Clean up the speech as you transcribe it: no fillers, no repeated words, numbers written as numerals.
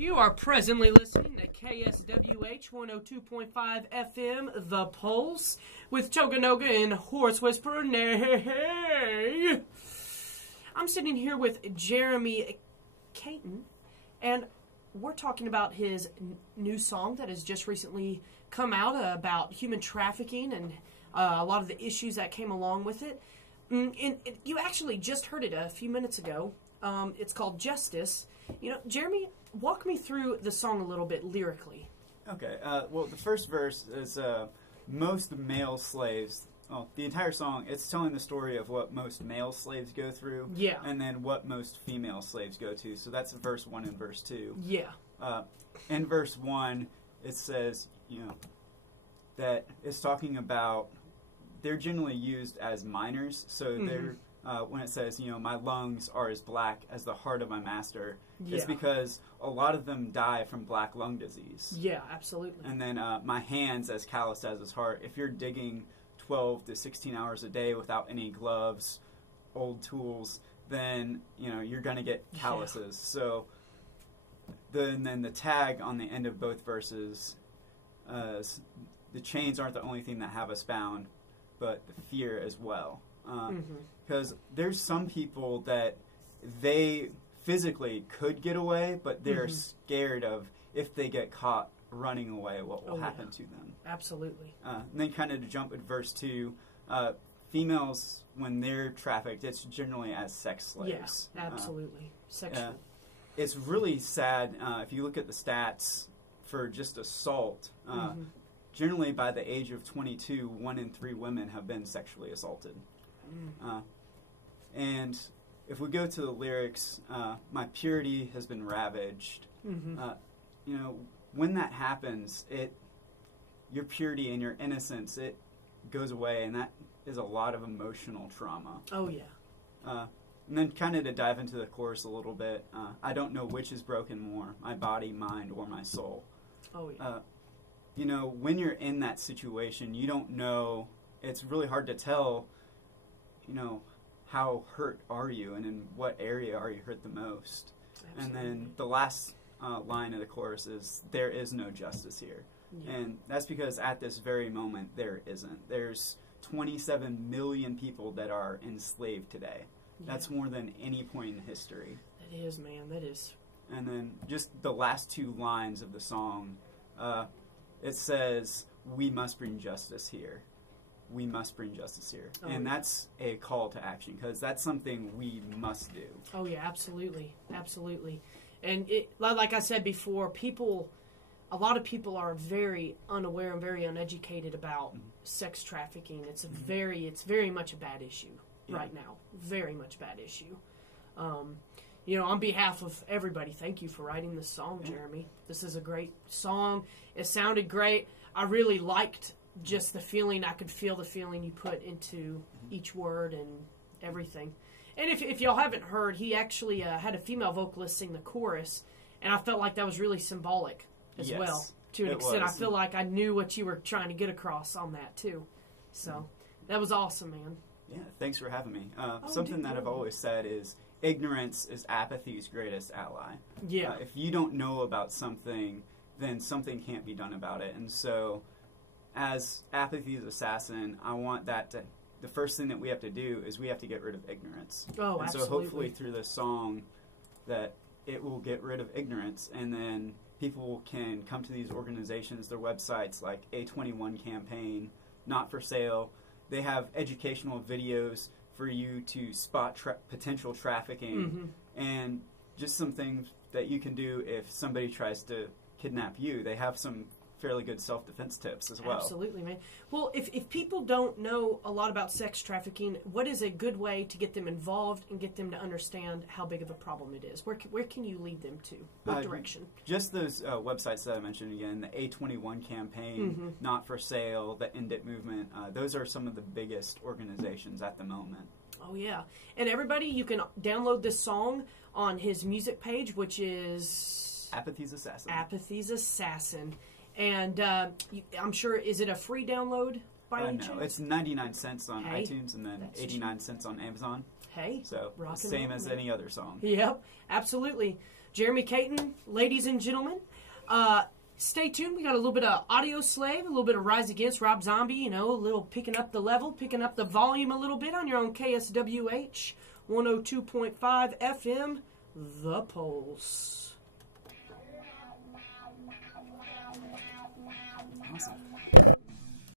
You are presently listening to KSWH 102.5 FM, The Pulse, with Toganoga and Horse Whisperer, Nay. I'm sitting here with Jeremy Caton, and we're talking about his new song that has just recently come out about human trafficking and a lot of the issues that came along with it. And you actually just heard it a few minutes ago. It's called Justice. You know, Jeremy, walk me through the song a little bit lyrically. Okay. Well, the first verse is most male slaves. Well, the entire song, it's telling the story of what most male slaves go through. Yeah. And then what most female slaves go to. So that's verse 1 and verse 2. Yeah. In verse 1, it says, that it's talking about, they're generally used as minors. So they're, when it says, my lungs are as black as the heart of my master, it's because a lot of them die from black lung disease. Yeah, absolutely. And then my hands as callous as his heart. If you're digging 12 to 16 hours a day without any gloves, old tools, then you're going to get calluses. So then the tag on the end of both verses, the chains aren't the only thing that have us bound, but the fear as well. Because there's some people that they physically could get away, but they're scared of, if they get caught running away, what will happen to them. Absolutely. And then kind of to jump at verse 2, females, when they're trafficked, it's generally as sex slaves. Yeah, absolutely. Sexual. It's really sad if you look at the stats for just assault. Generally, by the age of 22, 1 in 3 women have been sexually assaulted. And if we go to the lyrics, my purity has been ravaged. When that happens, your purity and your innocence, it goes away, and that is a lot of emotional trauma. Oh, yeah. And then kind of to dive into the chorus a little bit, I don't know which is broken more, my body, mind, or my soul. Oh, yeah. When you're in that situation, you don't know, it's really hard to tell, how hurt are you and in what area are you hurt the most. Absolutely. And then the last line of the chorus is, there is no justice here. Yeah. And that's because at this very moment, there isn't. There's 27 million people that are enslaved today. Yeah. That's more than any point in history. That is, man, that is. And then just the last 2 lines of the song, it says, we must bring justice here. We must bring justice here. Oh, and that's a call to action, because that's something we must do. Oh, yeah, absolutely. Absolutely. And like I said before, a lot of people are very unaware and very uneducated about sex trafficking. It's very much a bad issue right now. Very much a bad issue. On behalf of everybody, thank you for writing this song, Jeremy. This is a great song. It sounded great. I really liked just the feeling. I could feel the feeling you put into each word and everything. And if y'all haven't heard, he actually had a female vocalist sing the chorus, and I felt like that was really symbolic as well, to an extent. I feel like I knew what you were trying to get across on that, too. So that was awesome, man. Yeah, thanks for having me. Something that I've always said is, ignorance is apathy's greatest ally. Yeah. If you don't know about something, then something can't be done about it. And so, as Apathy's assassin, I want that to, the first thing that we have to do is we have to get rid of ignorance. Oh, and absolutely. So hopefully through this song that it will get rid of ignorance, and then people can come to these organizations, their websites like A21 Campaign, Not for Sale. They have educational videos for you to spot potential trafficking and just some things that you can do if somebody tries to kidnap you. They have some fairly good self-defense tips as well. Absolutely, man. Well, if people don't know a lot about sex trafficking, what is a good way to get them involved and get them to understand how big of a problem it is? Where can you lead them to? What direction? Just those websites that I mentioned again, the A21 Campaign, Not for Sale, the End It Movement. Those are some of the biggest organizations at the moment. Oh, yeah. And everybody, you can download this song on his music page, which is Apathy's Assassin. Apathy's Assassin. And I'm sure, is it a free download by any chance? No, it's 99 cents on iTunes and then 89 cents on Amazon. Hey, so same as any other song. Yep, absolutely. Jeremy Caton, ladies and gentlemen. Stay tuned. We got a little bit of Audio Slave, a little bit of Rise Against Rob Zombie, you know, a little picking up the level, picking up the volume a little bit on your own KSWH 102.5 FM, The Pulse. Awesome.